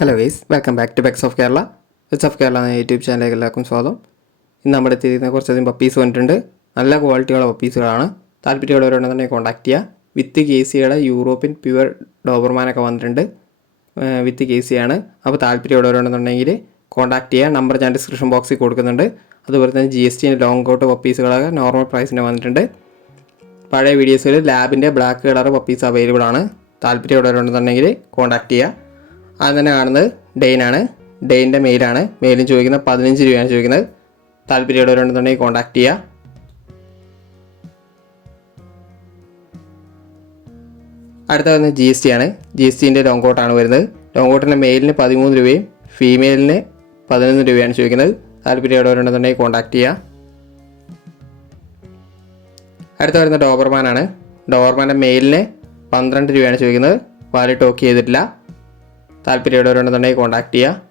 Hello guys, welcome back to peaks of Kerala. Peaks of Kerala എന്ന YouTube ചാനലിലേക്ക് എല്ലാവർക്കും സ്വാഗതം. ഇന്ന് നമ്മുടെ എത്തിയിരിക്കുന്ന കുറച്ചധികം പപ്പീസ് വന്നിട്ടുണ്ട്. നല്ല ക്വാളിറ്റിയുള്ള പപ്പീസുകളാണ്. താല്പര്യമുള്ളവരുണ്ടെന്നുണ്ടെങ്കിൽ കോൺടാക്ട് ചെയ്യുക. വിത്ത് കേസിയുടെ യൂറോപ്യൻ പ്യുവർ ഡോബർമാനൊക്കെ വന്നിട്ടുണ്ട്. വിത്ത് കേസിയാണ്. അപ്പോൾ താല്പര്യമുള്ളവരുണ്ടെന്നുണ്ടെങ്കിൽ കോൺടാക്ട് ചെയ്യുക. നമ്പർ ഞാൻ ഡിസ്ക്രിപ്ഷൻ ബോക്സിൽ കൊടുക്കുന്നുണ്ട്. അതുപോലെ തന്നെ GST ലോങ് കോട്ട് പപ്പീസുകളൊക്കെ നോർമൽ പ്രൈസിന് വന്നിട്ടുണ്ട്. പഴയ വീഡിയോസിൽ ലാബിൻ്റെ ബ്ലാക്ക് കളർ പപ്പീസ് അവൈലബിൾ ആണ്. താല്പര്യമുള്ളവരുണ്ടെന്നുണ്ടെങ്കിൽ കോൺടാക്ട് ചെയ്യുക. അത് തന്നെ കാണുന്നത് ഡെയിനാണ്. ഡെയിൻ്റെ മെയിലാണ്. മെയിലും ചോദിക്കുന്നത് 15 രൂപയാണ് ചോദിക്കുന്നത്. താല്പര്യമുള്ളവരുണ്ടെന്നുണ്ടെങ്കിൽ കോൺടാക്ട് ചെയ്യുക. അടുത്ത വരുന്നത് GST ആണ്. GSTൻ്റെ ലോങ് കോട്ടാണ് വരുന്നത്. ലോങ് കോട്ടിൻ്റെ മെയിലിന് 13 രൂപയും ഫീമെയിലിന് 11 രൂപയാണ് ചോദിക്കുന്നത്. താല്പര്യമുള്ളവരുണ്ടെന്നുണ്ടെങ്കിൽ കോൺടാക്ട് ചെയ്യുക. അടുത്ത വരുന്ന ഡോബർമാനാണ്. ഡോബർമാൻ്റെ മെയിലിന് 12 രൂപയാണ് ചോദിക്കുന്നത്. വാല് ടോക്ക് ചെയ്തിട്ടില്ല. താല്പര്യമുള്ളവരുണ്ടെന്നുണ്ടെങ്കിൽ കോൺടാക്ട് ചെയ്യുക.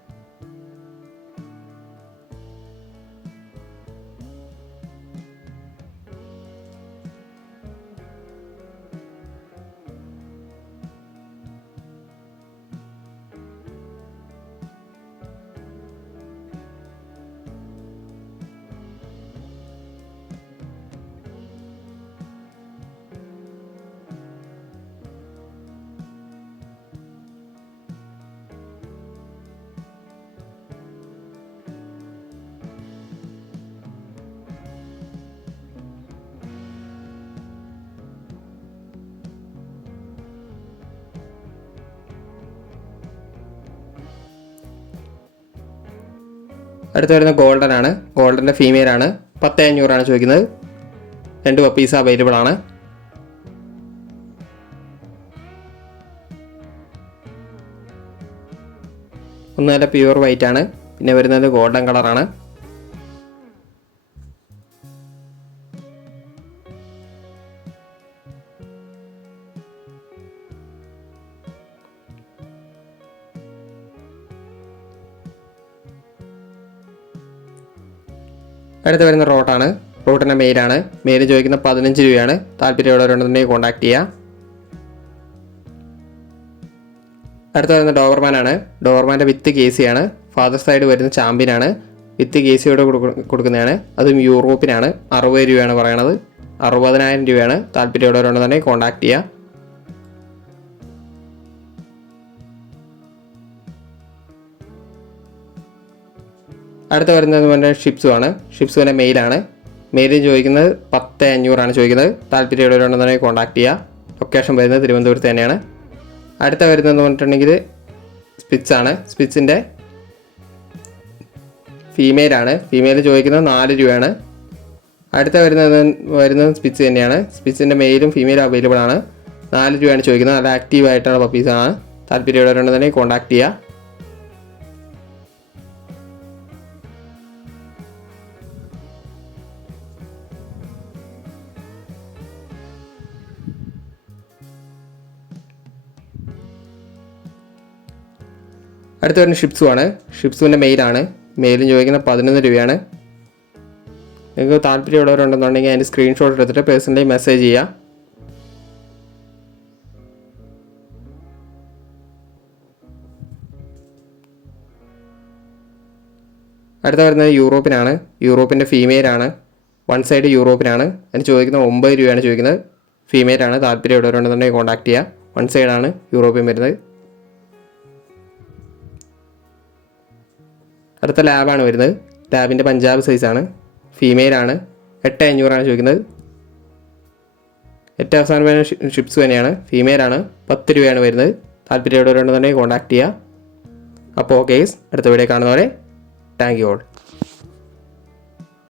അടുത്ത് വരുന്ന ഗോൾഡൻ ആണ്. ഗോൾഡൻ്റെ ഫീമെയിലാണ്. 10,500 ചോദിക്കുന്നത്. 2 പപ്പീസ് അവൈലബിൾ ആണ്. ഒന്ന് നല്ല പ്യുവർ വൈറ്റ് ആണ്. പിന്നെ വരുന്നത് ഗോൾഡൻ കളറാണ്. അടുത്ത് വരുന്ന റോട്ടാണ്. റോട്ടിൻ്റെ മെയിലാണ്. മെയിൽ ചോദിക്കുന്ന 15 രൂപയാണ്. താല്പര്യമുള്ളവരുണ്ടെന്നുണ്ടെങ്കിൽ കോൺടാക്ട് ചെയ്യുക. അടുത്ത് വരുന്ന ഡോബർമാനാണ്. ഡോബർമാൻ്റെ വിത്ത് കേസിയാണ്. ഫാദർ സൈഡ് വരുന്ന ചാമ്പ്യനാണ്. വിത്ത് കേസിയോടെ കൊടുക്കുന്നതാണ്. അതും യൂറോപ്പിനാണ്. 60 രൂപയാണ് പറയണത്. 60,000 രൂപയാണ്. താല്പര്യമുള്ളവരുണ്ടെന്നുണ്ടെങ്കിൽ കോൺടാക്ട് ചെയ്യുക. അടുത്ത വരുന്നത് പറഞ്ഞാൽ ഷിപ്സുമാണ്. ഷിപ്സുവിൻ്റെ മെയിലാണ്. മെയിലും ചോദിക്കുന്നത് 10,500 ചോദിക്കുന്നത്. താല്പര്യമുള്ളവരുണ്ടെന്നുണ്ടെങ്കിൽ കോൺടാക്ട് ചെയ്യുക. ലൊക്കേഷൻ വരുന്നത് തിരുവനന്തപുരത്ത് തന്നെയാണ്. അടുത്ത വരുന്നതെന്ന് പറഞ്ഞിട്ടുണ്ടെങ്കിൽ സ്പിറ്റ്സാണ്. സ്പിറ്റ്സിൻ്റെ ഫീമെയിലാണ്. ഫീമെയിൽ ചോദിക്കുന്നത് 4 രൂപയാണ്. അടുത്ത വരുന്നത് സ്പിറ്റ്സ് തന്നെയാണ്. സ്പിറ്റ്സിൻ്റെ മെയിലും ഫീമെയിലും അവൈലബിൾ ആണ്. 4 രൂപയാണ് ചോദിക്കുന്നത്. നല്ല ആക്റ്റീവായിട്ടുള്ള പപ്പീസാണ്. താല്പര്യമുള്ളവരുണ്ടെന്നുണ്ടെങ്കിൽ കോൺടാക്ട് ചെയ്യുക. അടുത്ത വരുന്ന ഷിപ്സുമാണ്. ഷിപ്സുവിൻ്റെ മെയിലാണ്. മെയിലും ചോദിക്കുന്ന 11 രൂപയാണ്. നിങ്ങൾക്ക് താല്പര്യമുള്ളവരുണ്ടെന്നുണ്ടെങ്കിൽ അതിൻ്റെ സ്ക്രീൻഷോട്ട് എടുത്തിട്ട് പേഴ്സണലി മെസ്സേജ് ചെയ്യുക. അടുത്ത വരുന്നത് യൂറോപ്പിനാണ്. യൂറോപ്പിൻ്റെ ഫീമെയിലാണ്. 1 സൈഡ് യൂറോപ്പിനാണ്. അതിന് ചോദിക്കുന്നത് 9 രൂപയാണ് ചോദിക്കുന്നത്. ഫീമെയിലാണ്. താല്പര്യമുള്ളവരുണ്ടെന്നുണ്ടെങ്കിൽ കോൺടാക്ട് ചെയ്യുക. 1 സൈഡാണ് യൂറോപ്യൻ വരുന്നത്. അടുത്ത ലാബാണ് വരുന്നത്. ലാബിൻ്റെ പഞ്ചാബ് സൈസാണ്. ഫീമെയിലാണ്. 8,500 ചോദിക്കുന്നത്. ഏറ്റവും അവസാനം വരുന്ന ഷിപ്സ് തന്നെയാണ്. ഫീമെയിലാണ്. 10 രൂപയാണ് വരുന്നത്. താല്പര്യമുള്ളവരുണ്ടെന്നുണ്ടെങ്കിൽ കോൺടാക്ട് ചെയ്യുക. അപ്പോൾ കേസ് അടുത്ത വീഡിയോ കാണുന്നവരെ താങ്ക് യു ഓൾ.